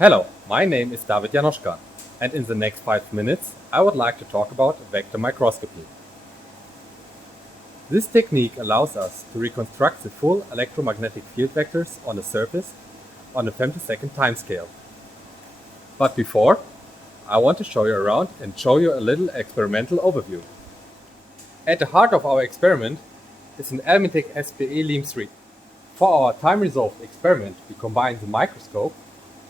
Hello, my name is David Janoschka, and in the next 5 minutes I would like to talk about vector microscopy. This technique allows us to reconstruct the full electromagnetic field vectors on a surface on a femtosecond timescale. But before, I want to show you around and show you a little experimental overview. At the heart of our experiment is an Elmitech SPE LEEM 3. For our time-resolved experiment, we combine the microscope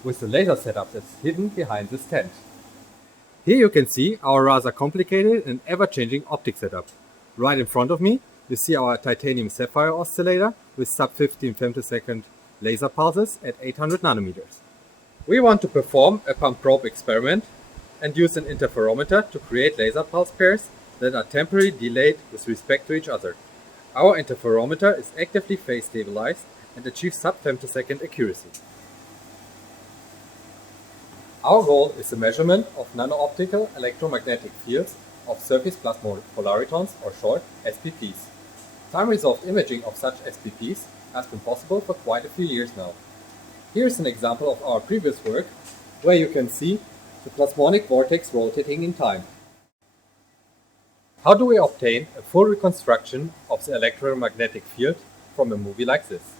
with the laser setup that's hidden behind this tent. Here you can see our rather complicated and ever-changing optic setup. Right in front of me, you see our titanium sapphire oscillator with sub-15 femtosecond laser pulses at 800 nanometers. We want to perform a pump probe experiment and use an interferometer to create laser pulse pairs that are temporarily delayed with respect to each other. Our interferometer is actively phase stabilized and achieves sub-femtosecond accuracy. Our goal is the measurement of nano-optical electromagnetic fields of surface plasma polaritons, or short, SPPs. Time-resolved imaging of such SPPs has been possible for quite a few years now. Here is an example of our previous work, where you can see the plasmonic vortex rotating in time. How do we obtain a full reconstruction of the electromagnetic field from a movie like this?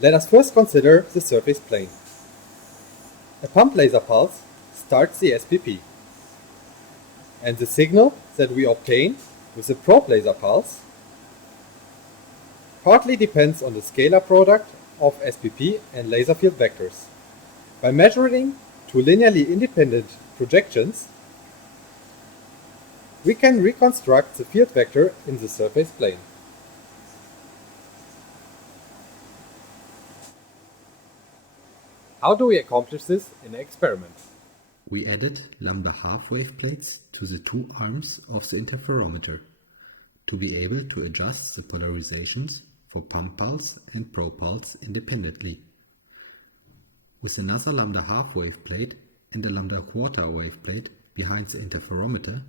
Let us first consider the surface plane. A pump laser pulse starts the SPP, and the signal that we obtain with a probe laser pulse partly depends on the scalar product of SPP and laser field vectors. By measuring two linearly independent projections, we can reconstruct the field vector in the surface plane. How do we accomplish this in an experiment? We added lambda half-wave plates to the two arms of the interferometer to be able to adjust the polarizations for pump pulse and probe pulse independently. With another lambda half-wave plate and a lambda quarter-wave plate behind the interferometer,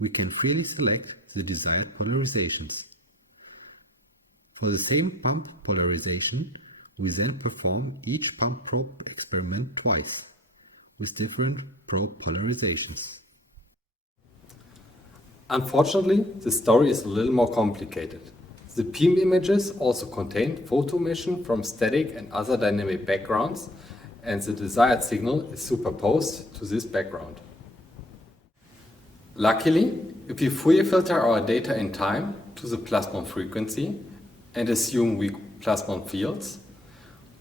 we can freely select the desired polarizations. For the same pump polarization, we then perform each pump probe experiment twice, with different probe polarizations. Unfortunately, the story is a little more complicated. The PEEM images also contain photo emission from static and other dynamic backgrounds, and the desired signal is superposed to this background. Luckily, if we Fourier filter our data in time to the plasmon frequency and assume weak plasmon fields,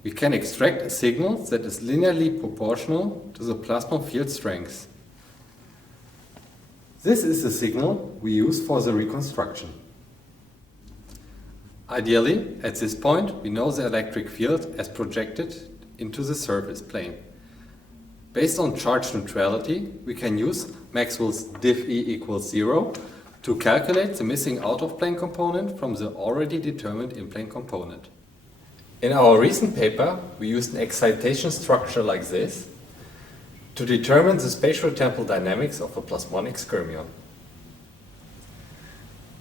we can extract a signal that is linearly proportional to the plasmon field strength. This is the signal we use for the reconstruction. Ideally, at this point, we know the electric field as projected into the surface plane. Based on charge neutrality, we can use Maxwell's diff E equals 0 to calculate the missing out-of-plane component from the already determined in-plane component. In our recent paper, we used an excitation structure like this to determine the spatiotemporal dynamics of a plasmonic skyrmion.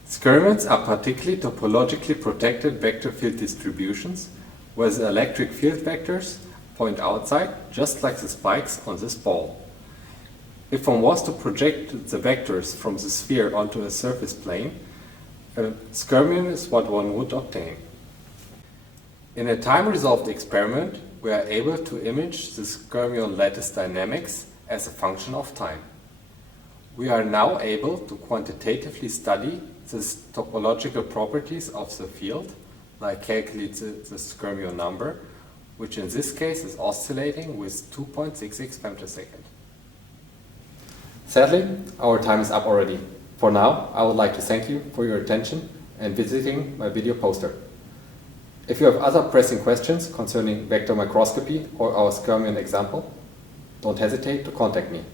Skyrmions are particularly topologically protected vector field distributions where the electric field vectors point outside, just like the spikes on this ball. If one was to project the vectors from the sphere onto a surface plane, a skyrmion is what one would obtain. In a time-resolved experiment, we are able to image the skyrmion lattice dynamics as a function of time. We are now able to quantitatively study the topological properties of the field, like calculate the skyrmion number, which in this case is oscillating with 2.66 femtosecond. Sadly, our time is up already. For now, I would like to thank you for your attention and visiting my video poster. If you have other pressing questions concerning vector microscopy or our skyrmion example, don't hesitate to contact me.